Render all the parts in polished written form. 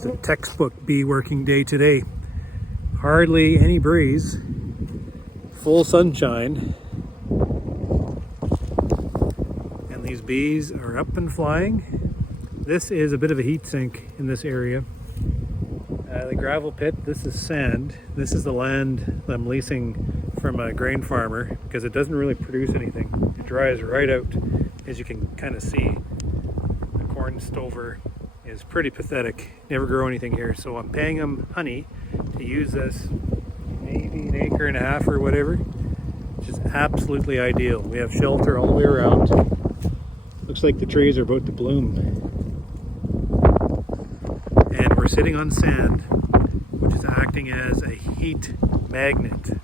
It's a textbook bee working day today. Hardly any breeze, full sunshine, and these bees are up and flying. This is a bit of a heat sink in this area. The gravel pit, this is sand. This is the land that I'm leasing from a grain farmer because it doesn't really produce anything. It dries right out, as you can kind of see. The corn stover is pretty pathetic. Never grow anything here, so I'm paying them honey to use this, maybe an acre and a half or whatever, which is absolutely ideal. We have shelter all the way around. Looks like the trees are about to bloom. And we're sitting on sand, which is acting as a heat magnet.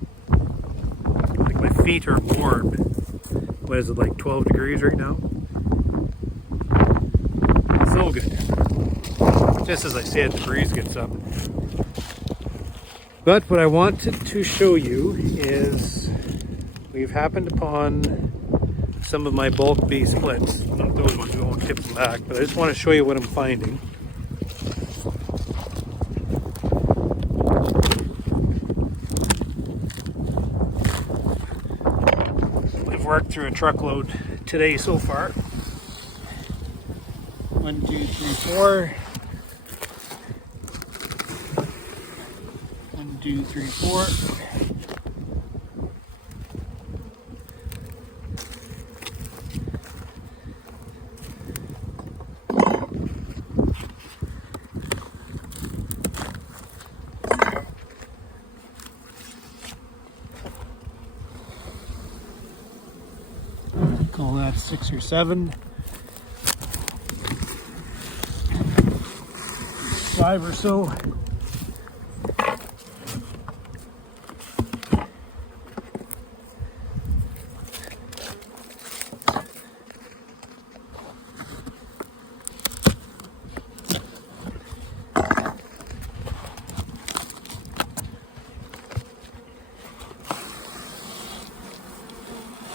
Like my feet are warm. What is it, like 12 degrees right now? So good. Just as I said, the breeze gets up. But what I wanted to show you is we've happened upon some of my bulk bee splits. Not those ones, we won't tip them back, but I just want to show you what I'm finding. I've worked through a truckload today so far. 1, 2, 3, 4. 1, 2, 3, 4. Call that 6 or 7. 5 or so.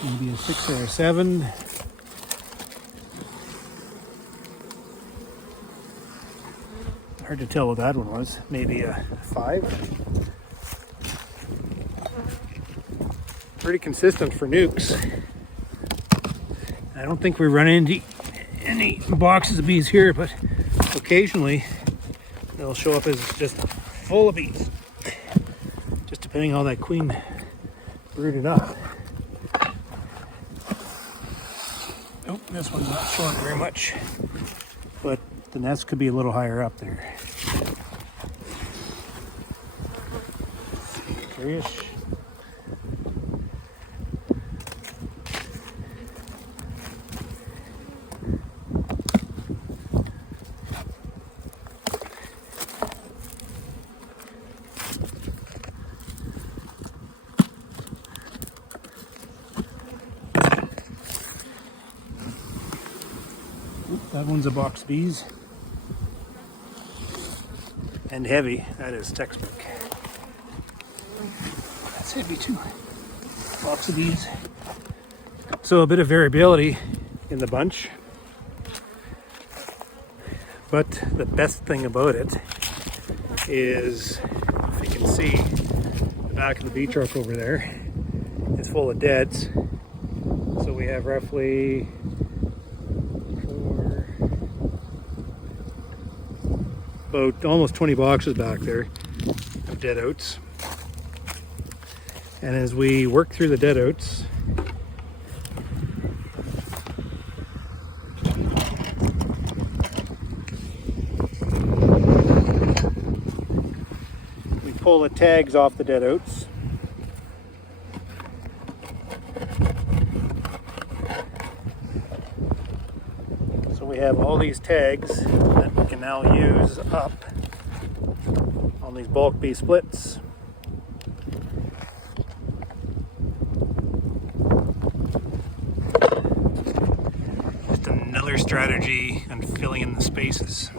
Maybe a 6 or a 7. Hard to tell what that one was. Maybe a 5. Pretty consistent for nukes. I don't think we run into any boxes of bees here, but occasionally they'll show up as just full of bees. Just depending on how that queen brooded up. Oh, this one's not showing very much, but the nest could be a little higher up there. Curious. That one's a box bees. And heavy, that is textbook. That's heavy too. Box of bees. So a bit of variability in the bunch. But the best thing about it is, if you can see, the back of the bee truck over there is full of deads. So we have roughly about almost 20 boxes back there of dead oats. And as we work through the dead oats, we pull the tags off the dead oats. So we have all these tags that we can now use up on these bulk bee splits. Just another strategy on filling in the spaces.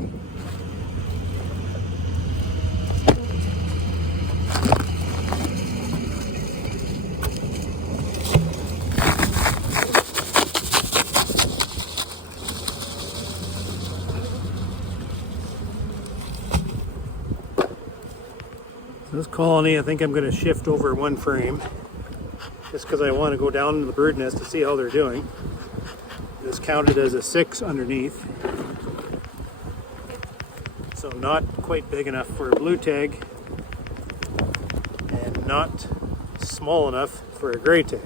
This colony, I think I'm going to shift over one frame just because I want to go down to the bird nest to see how they're doing. This counted as a 6 underneath, so not quite big enough for a blue tag and not small enough for a gray tag.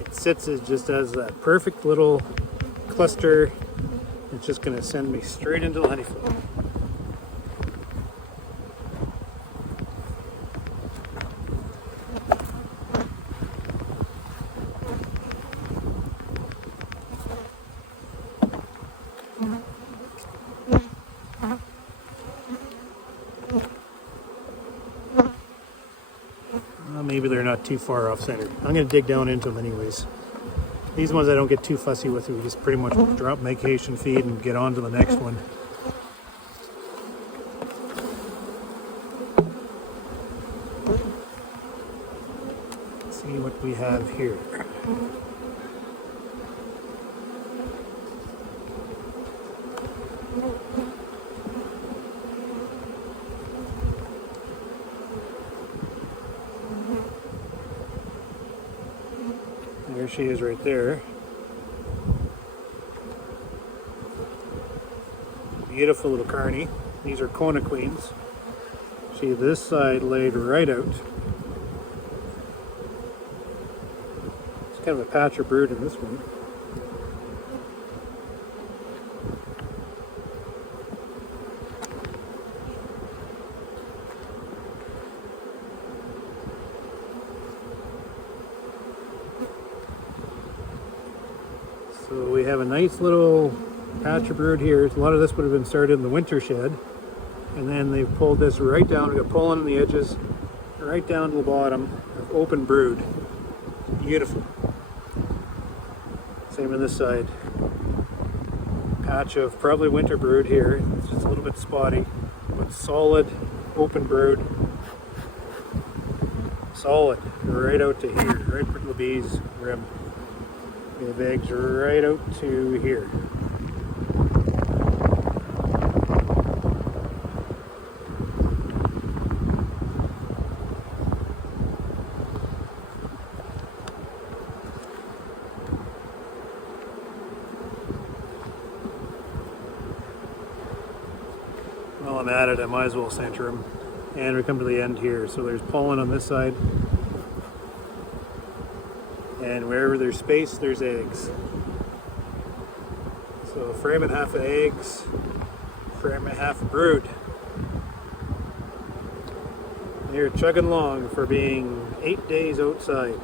It sits as just as that perfect little cluster. It's just going to send me straight into the honey flow. Maybe they're not too far off center. I'm going to dig down into them anyways. These ones I don't get too fussy with. We just pretty much drop medication feed and get on to the next one. Let's see what we have here. There she is right there. Beautiful little carney. These are Kona queens. See, this side laid right out. It's kind of a patch of brood in this one. So we have a nice little patch of brood here. A lot of this would have been started in the winter shed. And then they've pulled this right down. We've got pollen on the edges, right down to the bottom of open brood. Beautiful. Same on this side. Patch of probably winter brood here. It's just a little bit spotty, but solid open brood. Solid, right out to here, right for the bees' rim. We have eggs right out to here. While I'm at it, I might as well center them. And we come to the end here. So there's pollen on this side. And wherever there's space, there's eggs. So a frame and a half of eggs, frame and a half of brood. They're chugging along for being 8 days outside.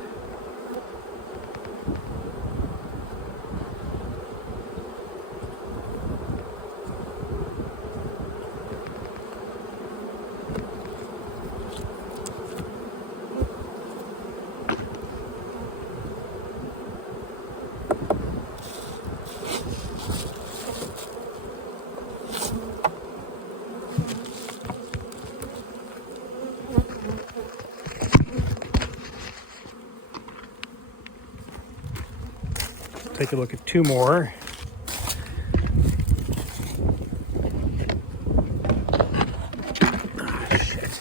Take a look at two more. Ah, shit.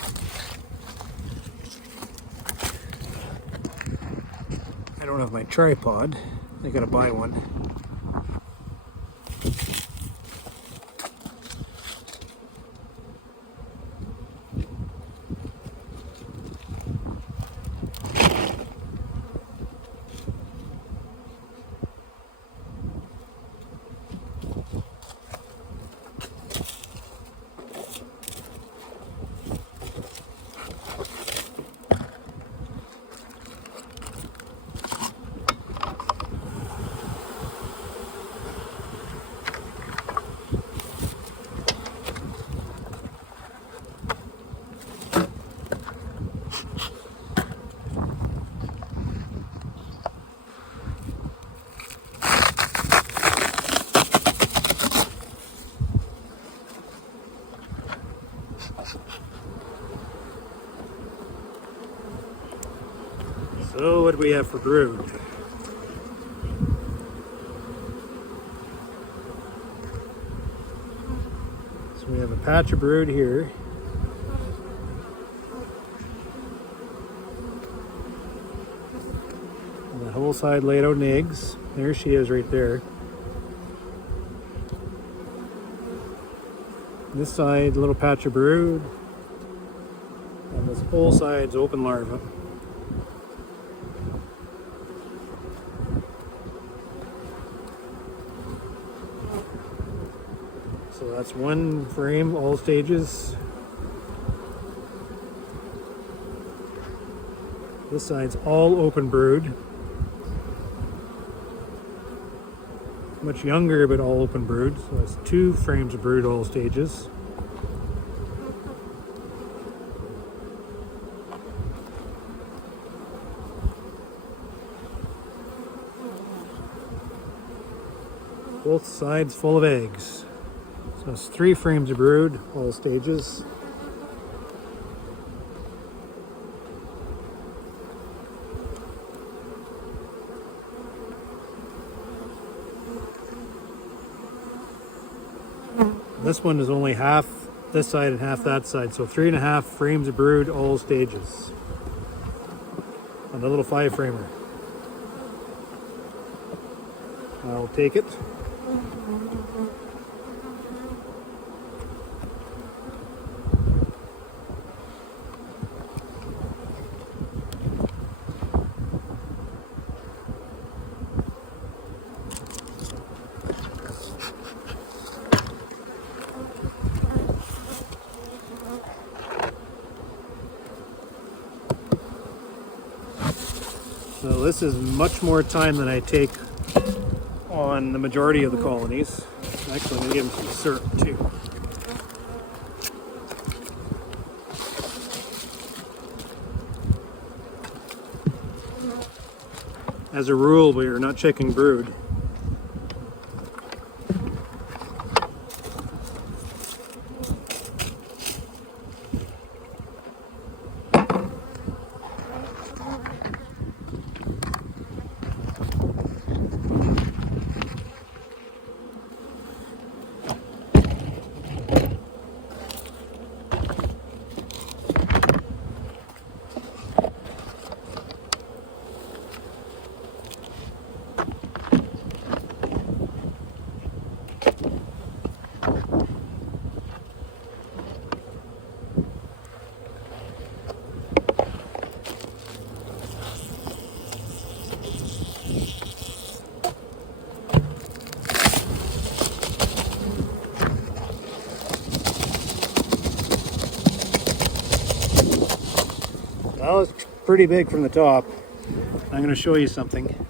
I don't have my tripod. I gotta buy one. So what do we have for brood? So we have a patch of brood here. full side laid out in eggs. There she is right there. This side, little patch of brood. And this whole side's open larva. So that's one frame, all stages. This side's all open brood. Much younger, but all open brood. So that's 2 frames of brood, all stages. Both sides full of eggs. So it's 3 frames of brood, all stages. This one is only half this side and half that side, so 3.5 frames of brood, all stages. On the little 5 framer. I'll take it. So this is much more time than I take on the majority of the colonies. Actually, I'm going to give them some syrup too. As a rule, we are not checking brood. Well, it's pretty big from the top. I'm going to show you something.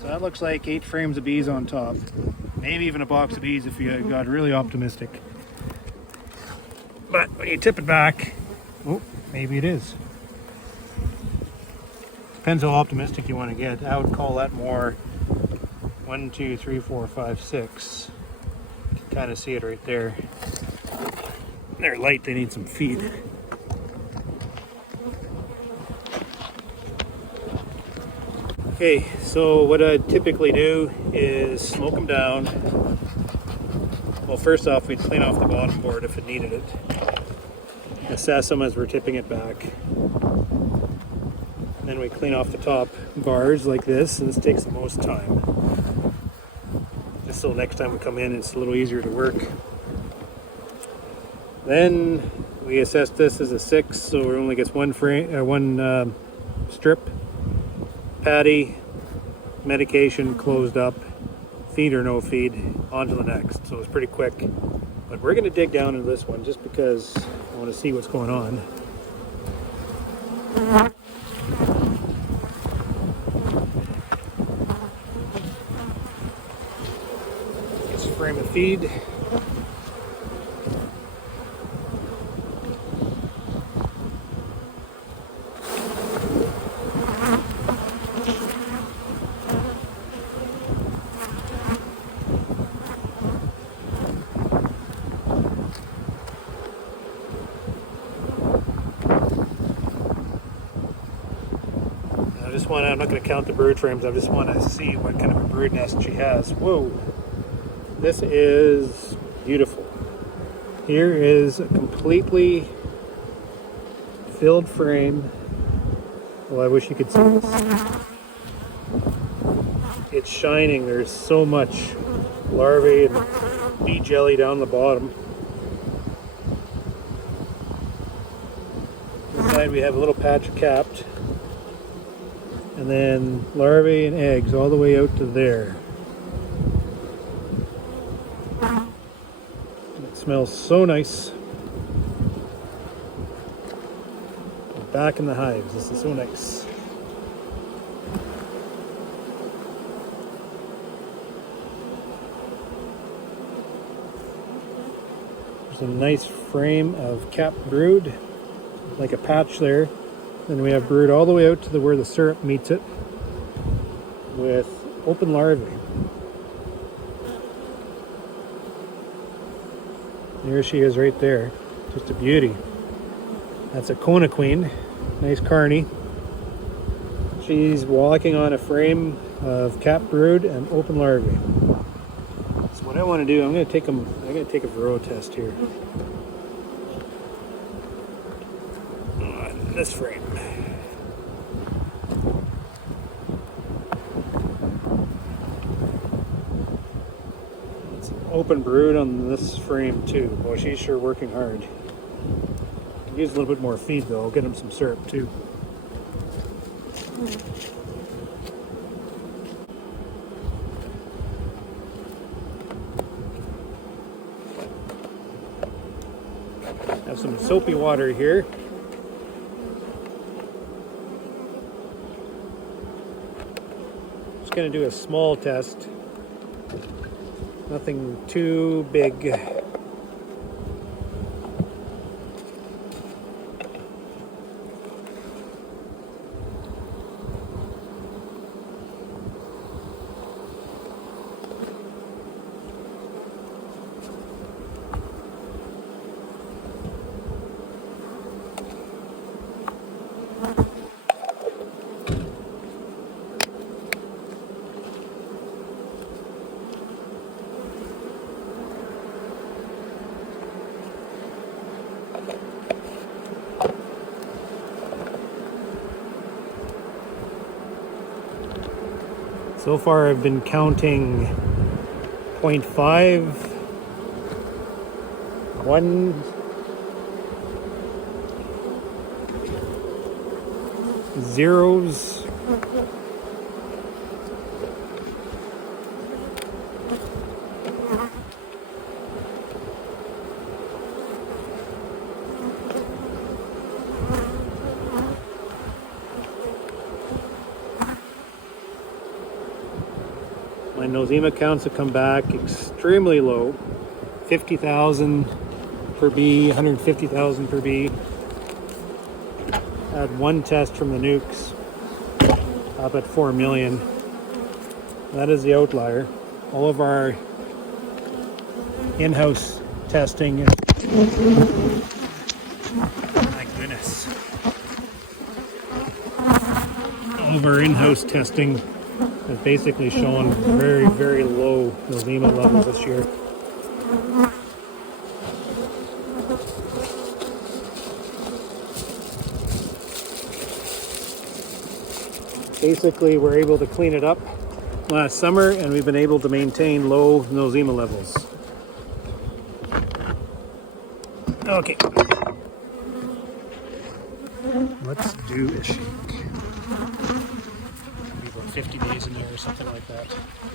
So that looks like 8 frames of bees on top. Maybe even a box of bees if you got really optimistic. But when you tip it back, oh, maybe it is. Depends how optimistic you want to get. I would call that more 1, 2, 3, 4, 5, 6. You can kind of see it right there. They're light, they need some feed. Okay, so what I typically do is smoke them down. Well, first off, we'd clean off the bottom board if it needed it. Assess them as we're tipping it back. Then we clean off the top bars like this, and this takes the most time. Just so next time we come in, it's a little easier to work. Then we assess this as a 6, so it only gets one strip. Patty, medication, closed up, feed or no feed, on to the next. So it's pretty quick. But we're going to dig down into this one just because I want to see what's going on. Just a frame of feed. I'm not going to count the brood frames, I just want to see what kind of a brood nest she has. Whoa, this is beautiful. Here is a completely filled frame. Well, I wish you could see this. it's shining. There's so much larvae and bee jelly down the bottom. Inside we have a little patch of capped, and then larvae and eggs all the way out to there. It smells so nice. Back in the hives, this is so nice. There's a nice frame of capped brood, like a patch there. Then we have brood all the way out to where the syrup meets it, with open larvae. There she is right there, just a beauty. That's a Kona queen, nice carny. She's walking on a frame of capped brood and open larvae. So what I want to do, I'm going to take a Varroa test here. On this frame. It's open brood on this frame too. Boy, she's sure working hard. Use a little bit more feed though. I'll get him some syrup too. Have some soapy water here. Just going to do a small test. Nothing too big. So far I've been counting 0.5, 1, 0s, my nosema counts have come back extremely low, 50,000 per bee, 150,000 per bee. Had one test from the nukes up at 4 million. That is the outlier. All of our in-house testing, my goodness, all of our in-house testing has basically shown very, very low nosema levels this year. Basically, we're able to clean it up last summer, and we've been able to maintain low nosema levels. Okay, let's do a shake. Maybe about 50 days in there or something like that.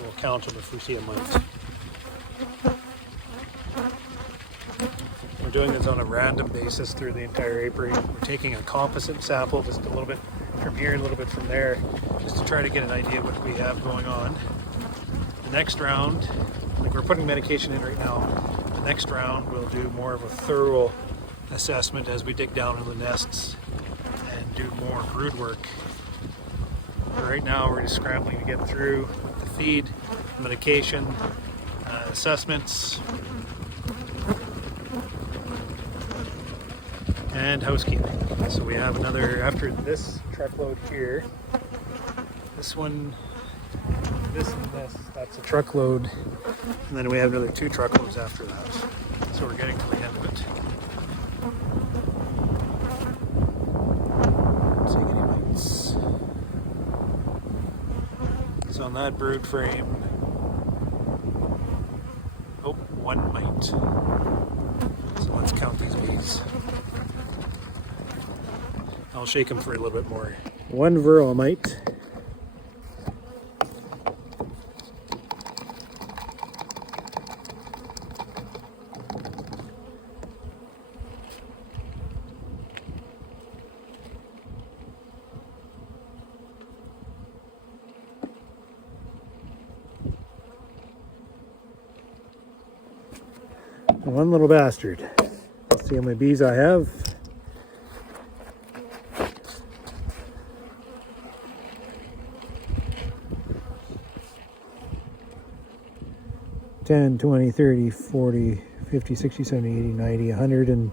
We'll count them if we see a mite. We're doing this on a random basis through the entire apiary. We're taking a composite sample, just a little bit from here, a little bit from there, just to try to get an idea of what we have going on. The next round, like we're putting medication in right now, the next round we'll do more of a thorough assessment as we dig down in the nests and do more brood work. But right now we're just scrambling to get through the feed, medication, assessments, and housekeeping. So we have another, after this truckload here, this one, this and this, that's a truckload, and then we have another 2 truckloads after that. So we're getting to the end of it. Take any bites. So on that brood frame, oh, one mite. So let's count these bees. I'll shake them for a little bit more. One Varroa mite. One little bastard. Let's see how many bees I have. 10, 20, 30, 40, 50, 60, 70, 80, 90, 100 and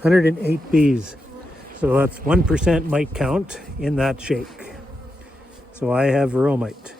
108 bees. So that's 1% mite count in that shake. So I have Varroa mite.